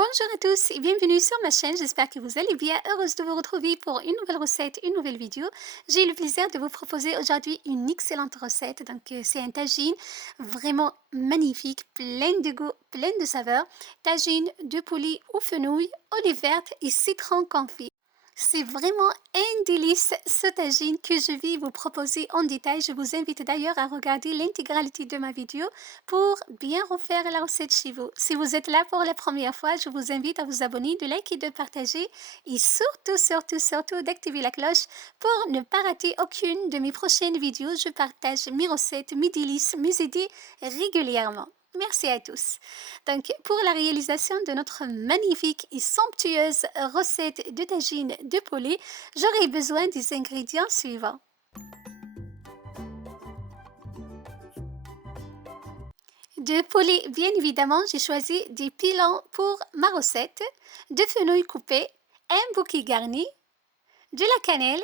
Bonjour à tous et bienvenue sur ma chaîne, j'espère que vous allez bien, heureuse de vous retrouver pour une nouvelle recette, une nouvelle vidéo. J'ai le plaisir de vous proposer aujourd'hui une excellente recette, c'est un tagine vraiment magnifique, plein de goût, plein de saveurs, tagine de poulet aux fenouil, olives vertes et citron confit. C'est vraiment un délice ce tagine que je vais vous proposer en détail. Je vous invite d'ailleurs à regarder l'intégralité de ma vidéo pour bien refaire la recette chez vous. Si vous êtes là pour la première fois, je vous invite à vous abonner, de liker, de partager et surtout d'activer la cloche pour ne pas rater aucune de mes prochaines vidéos. Je partage mes recettes, mes délices, mes idées régulièrement. Merci à tous. Donc, pour la réalisation de notre magnifique et somptueuse recette de tagine de poulet, j'aurai besoin des ingrédients suivants. De poulet, bien évidemment, j'ai choisi des pilons pour ma recette, de fenouil coupé, un bouquet garni, de la cannelle,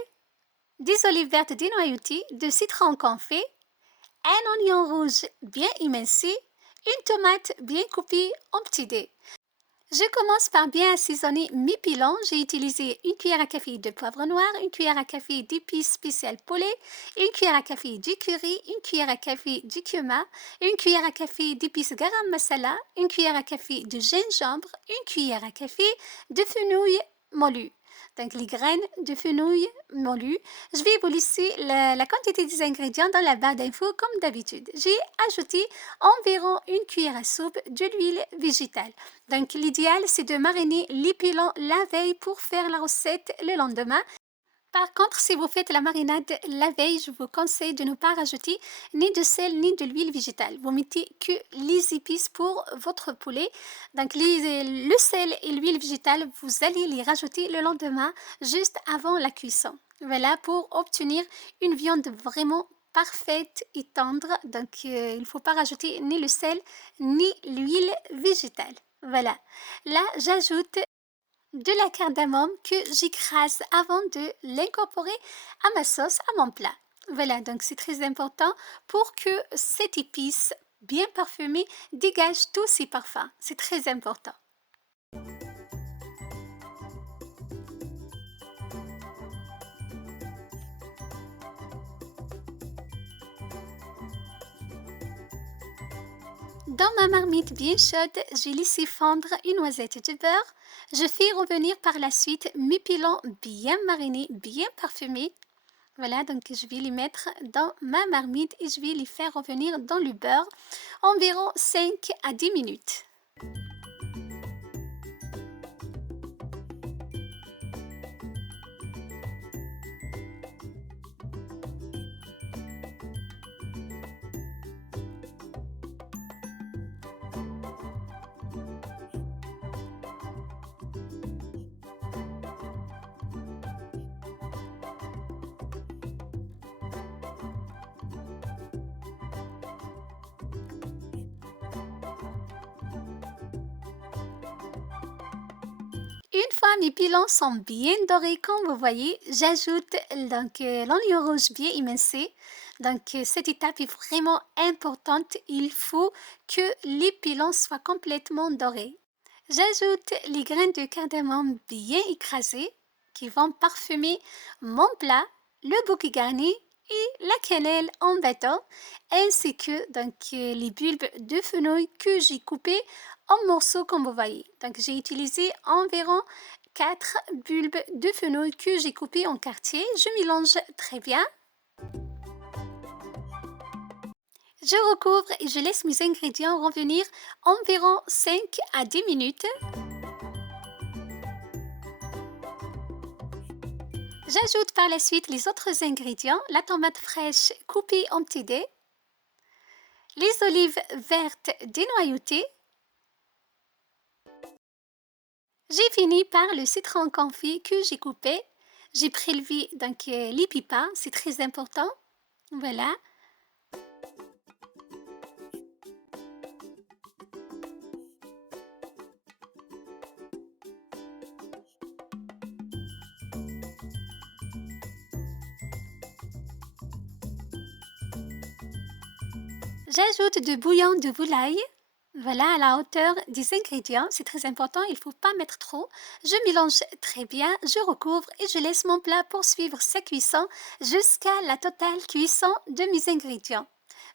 des olives vertes dénoyautées, de citron confit, un oignon rouge bien émincé, une tomate bien coupée en petits dés. Je commence par bien assaisonner mes pilons. J'ai utilisé une cuillère à café de poivre noir, une cuillère à café d'épices spéciales poulet, une cuillère à café du curry, une cuillère à café du cumin, une cuillère à café d'épices garam masala, une cuillère à café de gingembre, une cuillère à café de fenouil moulu. Donc les graines de fenouil moulu. Je vais vous laisser la quantité des ingrédients dans la barre d'infos comme d'habitude. J'ai ajouté environ une cuillère à soupe de l'huile végétale. Donc, l'idéal, c'est de mariner les pilons la veille pour faire la recette le lendemain. Par contre, si vous faites la marinade la veille, je vous conseille de ne pas rajouter ni de sel ni de l'huile végétale. Vous mettez que les épices pour votre poulet. Donc, le sel et l'huile végétale, vous allez les rajouter le lendemain, juste avant la cuisson. Voilà, pour obtenir une viande vraiment parfaite et tendre. Donc, il ne faut pas rajouter ni le sel ni l'huile végétale. Voilà. Là, j'ajoute de la cardamome que j'écrase avant de l'incorporer à ma sauce, à mon plat. Voilà, donc c'est très important pour que cette épice bien parfumée dégage tous ses parfums. C'est très important. Dans ma marmite bien chaude, j'ai laissé fondre une noisette de beurre. Je fais revenir par la suite mes pilons bien marinés, bien parfumés. Voilà, donc je vais les mettre dans ma marmite et je vais les faire revenir dans le beurre environ 5 à 10 minutes. Une fois mes pilons sont bien dorés, comme vous voyez, j'ajoute l'oignon rouge bien émincé. Cette étape est vraiment importante. Il faut que les pilons soient complètement dorés. J'ajoute les graines de cardamome bien écrasées qui vont parfumer mon plat, le bouquet garni et la cannelle en bâton, ainsi que les bulbes de fenouil que j'ai coupés en morceaux comme vous voyez. Donc j'ai utilisé environ 4 bulbes de fenouil que j'ai coupés en quartiers. Je mélange très bien. Je recouvre et je laisse mes ingrédients revenir environ 5 à 10 minutes. J'ajoute par la suite les autres ingrédients, la tomate fraîche coupée en petits dés, les olives vertes dénoyautées. J'ai fini par le citron confit que j'ai coupé. J'ai prélevé les pipins, c'est très important. Voilà. J'ajoute du bouillon de volaille. Voilà, à la hauteur des ingrédients, c'est très important, il ne faut pas mettre trop. Je mélange très bien, je recouvre et je laisse mon plat poursuivre sa cuisson jusqu'à la totale cuisson de mes ingrédients.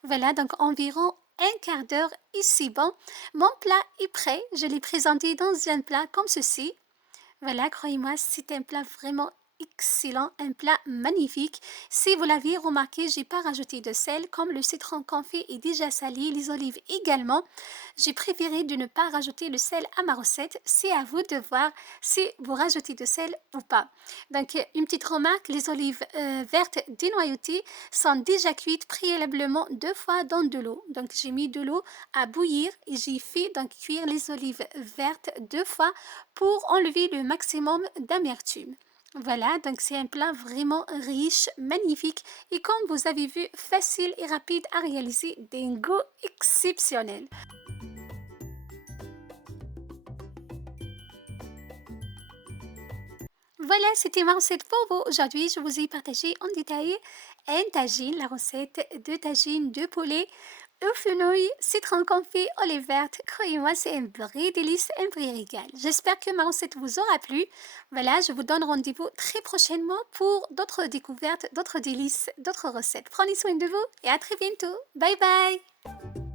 Voilà, donc environ un quart d'heure ici. Bon, mon plat est prêt. Je l'ai présenté dans un plat comme ceci. Voilà, croyez-moi, c'est un plat vraiment excellent, un plat magnifique. Si vous l'avez remarqué, j'ai pas rajouté de sel, comme le citron confit est déjà salé, les olives également. J'ai préféré de ne pas rajouter le sel à ma recette. C'est à vous de voir si vous rajoutez de sel ou pas. Donc, une petite remarque, les olives vertes dénoyautées sont déjà cuites préalablement 2 fois dans de l'eau. Donc, j'ai mis de l'eau à bouillir et j'ai fait donc cuire les olives vertes 2 fois pour enlever le maximum d'amertume. Voilà, donc c'est un plat vraiment riche, magnifique et comme vous avez vu, facile et rapide à réaliser, d'un goût exceptionnel. Voilà, c'était ma recette pour vous. Aujourd'hui, je vous ai partagé en détail un tagine, la recette de tagine de poulet au fenouil, citron confit, olive verte. Croyez-moi, c'est un vrai délice, un vrai régal. J'espère que ma recette vous aura plu. Voilà, je vous donne rendez-vous très prochainement pour d'autres découvertes, d'autres délices, d'autres recettes. Prenez soin de vous et à très bientôt. Bye bye!